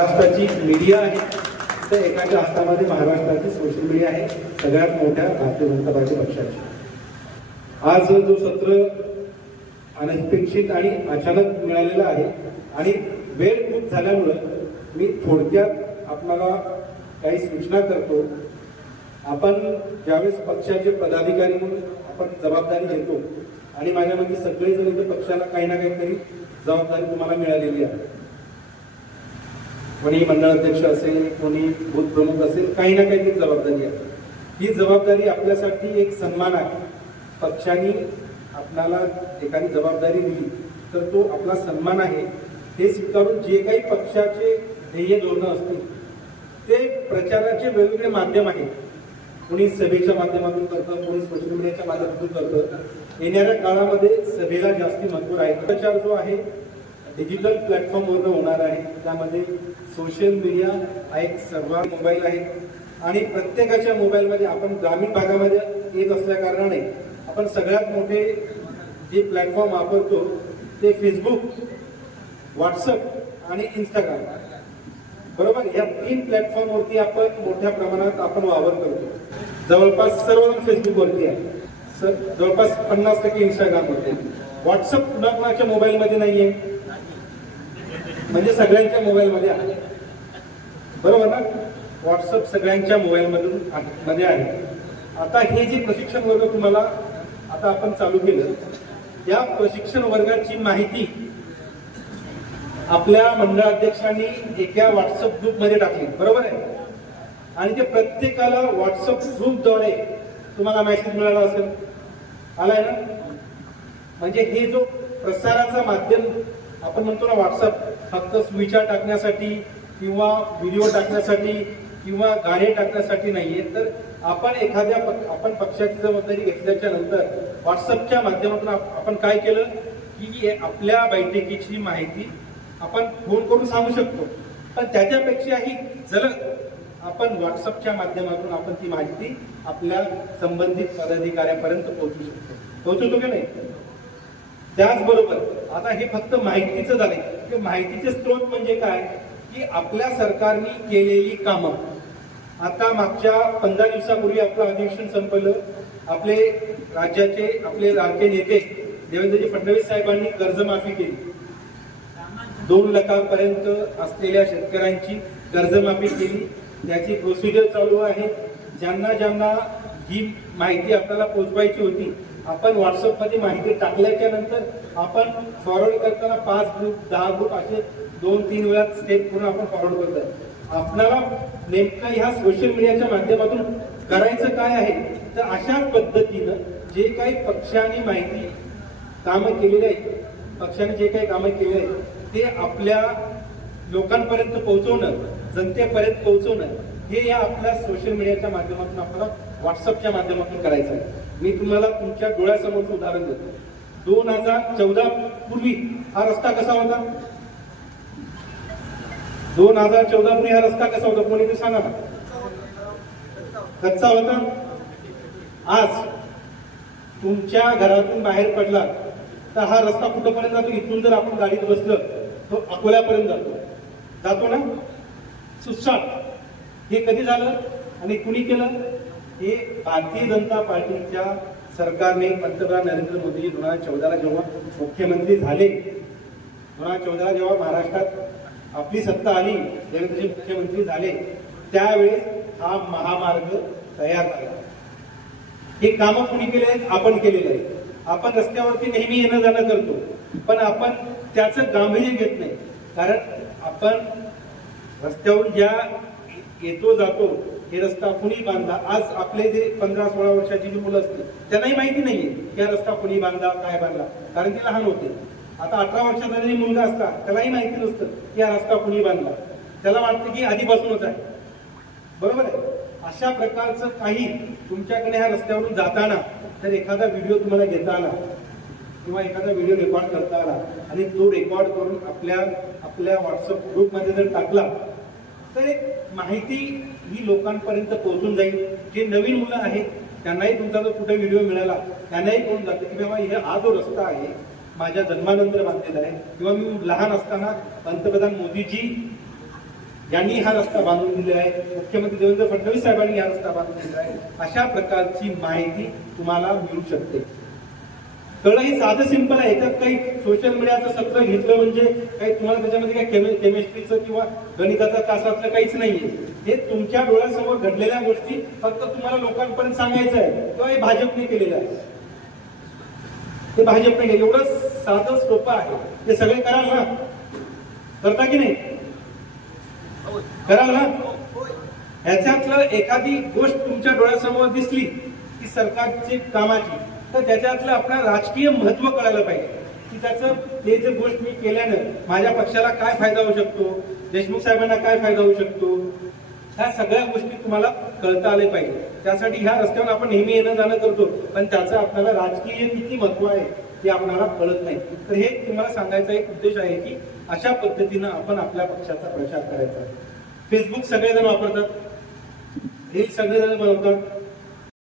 महाराष्ट्राची मीडिया आहे तर एकाच्या हातामध्ये महाराष्ट्राची सोशल मीडिया आहे सगळ्यात मोठ्या भारतीय जनता पार्टी पक्षाची. आज जो सत्र अनपेक्षित आणि अचानक मिळालेला आहे आणि वेळ खूप झाल्यामुळं मी थोडक्यात आपल्याला काही सूचना करतो. आपण ज्यावेळेस पक्षाचे पदाधिकारी म्हणून आपण जबाबदारी घेतो आणि माझ्यामध्ये सगळेजण इथे पक्षाला काही ना काहीतरी जबाबदारी तुम्हाला मिळालेली आहे. कोणी मंडळ अध्यक्ष असेल, कोणी बूथ प्रमुख असेल, काही ना काहीतरी जबाबदारी आहे. ही जबाबदारी आपल्यासाठी एक सन्मान आहे. पक्षाने आपल्याला एखादी जबाबदारी दिली तर तो आपला सन्मान आहे. हे स्वीकारून जे काही पक्षाचे ध्येय धोरणं असतील ते प्रचाराचे वेगवेगळे माध्यम आहेत. कोणी सभेच्या माध्यमातून करतं, कोणी सोशल मीडियाच्या माध्यमातून करतं. येणाऱ्या काळामध्ये सभेला जास्ती महत्त्व आहे. प्रचार जो आहे डिजिटल प्लॅटफॉर्मवर होणार आहे. त्यामध्ये सोशल मीडिया हा एक सर्वात मोबाईल आहे आणि प्रत्येकाच्या मोबाईलमध्ये आपण ग्रामीण भागामध्ये येत असल्या कारणाने आपण सगळ्यात मोठे जे प्लॅटफॉर्म वापरतो ते फेसबुक, व्हॉट्सअप आणि इंस्टाग्राम, बरोबर. या 3 प्लॅटफॉर्मवरती आपण मोठ्या प्रमाणात आपण वावर करतो. जवळपास सर्वजण फेसबुकवरती आहे, जवळपास 50% इंस्टाग्रामवरती. व्हॉट्सअप कुणाच्या मोबाईलमध्ये नाहीये, म्हणजे सगळ्यांच्या मोबाईलमध्ये आहे, बरोबर ना. व्हॉट्सअप सगळ्यांच्या मोबाईलमधून मध्ये आहे. आता हे जे प्रशिक्षण वर्ग तुम्हाला आता आपण चालू केलं, या प्रशिक्षण वर्गाची माहिती आपल्या मंडळाध्यक्षांनी एका व्हॉट्सअप ग्रुपमध्ये टाकली, बरोबर आहे. आणि ते प्रत्येकाला व्हॉट्सअप ग्रुपद्वारे तुम्हाला मेसेज मिळाला असेल, आलाय ना. म्हणजे हे जो प्रसाराचा माध्यम आपण म्हणतो ना व्हॉट्सअप, फक्त सुविचार टाकण्यासाठी किंवा व्हिडिओ टाकण्यासाठी किंवा गाणे टाकण्यासाठी नाहीये. तर आपण पक्षाची जबाबदारी घेतल्याच्या नंतर व्हॉट्सअपच्या माध्यमातून आपण काय केलं की आपल्या बैठकीची माहिती आपण फोन करून सांगू शकतो. पण त्याच्यापेक्षाही जलद आपण व्हॉट्सअपच्या माध्यमातून आपण ती माहिती आपल्या संबंधित पदाधिकाऱ्यांपर्यंत पोहोचवतो की नाही. त्याचबरोबर आता हे फक्त माहितीचं झालंय की माहितीचे स्रोत म्हणजे काय की आपल्या सरकारने केलेली कामं. आता मागच्या 15 दिवसापूर्वी आपलं अधिवेशन संपलं. आपले राज्याचे आपले लाडके नेते देवेंद्रजी फडणवीस साहेबांनी कर्जमाफी केली. 2 लाखापर्यंत असलेल्या शेतकऱ्यांची कर्जमाफी केली. त्याची प्रोसिजर चालू आहे. ज्यांना ही माहिती आपल्याला पोहोचवायची होती आपण व्हॉट्सअपमध्ये माहिती टाकल्याच्या नंतर आपण फॉरवर्ड करताना 5 ग्रुप 10 ग्रुप असे 2-3 वेळा स्टेप करून आपण फॉरवर्ड करतोय. आपल्याला नेमकं ह्या सोशल मीडियाच्या माध्यमातून करायचं काय आहे तर अशाच पद्धतीनं जे काही पक्षाने माहिती कामं केलेली आहेत, पक्षाने जे काही कामं केलेली आहेत ते आपल्या लोकांपर्यंत पोहोचवणं, जनतेपर्यंत पोहोचवणं हे या आपल्या सोशल मीडियाच्या माध्यमातून आपल्याला व्हॉट्सअपच्या माध्यमातून करायचं आहे. मी तुम्हाला तुमच्या डोळ्यासमोरचं उदाहरण देतो. 2014 पूर्वी हा रस्ता कसा होता? 2014 पूर्वी हा रस्ता कसा होता कोणी सांगा ना. कच्चा होता. आज तुमच्या घरातून बाहेर पडला तर हा रस्ता कुठपर्यंत जातो? इथून जर आपण गाडीत बसलं तो अकोल्यापर्यंत जातो ना. सुसाट. हे कधी झालं आणि कुणी केलं? हे भारतीय जनता पार्टीच्या सरकारने पंतप्रधान नरेंद्र मोदी 2014ला जेव्हा मुख्यमंत्री झाले, 2014ला जेव्हा महाराष्ट्रात आपली सत्ता आली, देवेंद्रजी मुख्यमंत्री झाले त्यावेळेस हा महामार्ग तयार झाला. हे कामं कुणी केले आहेत? आपण केलेले आहेत. आपण रस्त्यावरती नेहमी येणं जाणं करतो पण आपण त्याचं गांभीर्य घेत नाही. कारण आपण रस्त्यावरून ज्या येतो जातो हे रस्ता कुणी बांधला. आज आपले जे 15-16 वर्षाची जी मुलं असतील त्यांनाही माहिती नाहीये की हा रस्ता कुणी बांधला, काय बांधला, कारण ते लहान होते. आता 18 वर्षाचा जरी मुलगा असला त्यालाही माहिती नसतं की हा रस्ता कुणी बांधला. त्याला वाटतं की आधीपासूनच आहे, बरोबर आहे. अशा प्रकारचं काही तुमच्याकडे ह्या रस्त्यावरून जाताना तर एखादा व्हिडिओ तुम्हाला घेता आला किंवा एखादा व्हिडिओ रेकॉर्ड करता आला आणि तो रेकॉर्ड करून आपल्या व्हॉट्सअप ग्रुपमध्ये जर टाकला तर एक माहिती ही लोकांपर्यंत पोहोचून जाईल. जे नवीन मुलं आहेत त्यांनाही तुमचा जर कुठे व्हिडिओ मिळाला त्यांनाही कळून जातं की बाबा हा जो रस्ता आहे माझ्या जन्मानंतर बांधलेला आहे किंवा मी लहान असताना पंतप्रधान मोदीजी यांनी हा रस्ता बांधून दिला आहे, मुख्यमंत्री देवेंद्र फडणवीस साहेबांनी हा रस्ता बांधून दिला आहे, अशा प्रकारची माहिती तुम्हाला मिळू शकते. कळलं, ही साधं सिंपल आहे. याच्यात काही सोशल मीडियाचं सत्र घेतलं म्हणजे काही तुम्हाला त्याच्यामध्ये काही केमिस्ट्रीचं किंवा गणिताचं तासातलं काहीच नाहीये. हे तुमच्या डोळ्यासमोर घडलेल्या गोष्टी फक्त तुम्हाला लोकांपर्यंत सांगायचं आहे. किंवा हे भाजपने केलेलं आहे, ते भाजपने केलं. एवढं साधं सोपं आहे. ते सगळे कराल ना? करता की नाही? कराल ना? ह्याच्यातलं एखादी गोष्ट तुमच्या डोळ्यासमोर दिसली की सरकारची कामाची, तर त्याच्यातलं आपल्याला राजकीय महत्व कळायला पाहिजे की त्याचं ते जे गोष्ट मी केल्यानं माझ्या पक्षाला काय फायदा होऊ शकतो, देशमुख साहेबांना काय फायदा होऊ शकतो, ह्या सगळ्या गोष्टी तुम्हाला कळता आले पाहिजे. त्यासाठी ह्या रस्त्यावर आपण नेहमी येणं जाणं करतो, पण त्याचं आपल्याला राजकीय किती महत्व आहे ते आपल्याला कळत नाही. तर हे तुम्हाला सांगायचा एक उद्देश आहे की अशा पद्धतीनं आपण आपल्या पक्षाचा प्रचार करायचा. फेसबुक सगळेजण वापरतात, रील सगळेजण बनवतात,